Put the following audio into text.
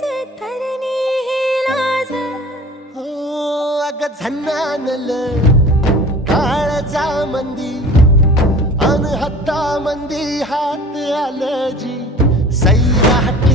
तरणी ही लाज हो अग झन्नानल काळजा मंदी अन हत्ता मंदी हात आलजी सैरा हट्टी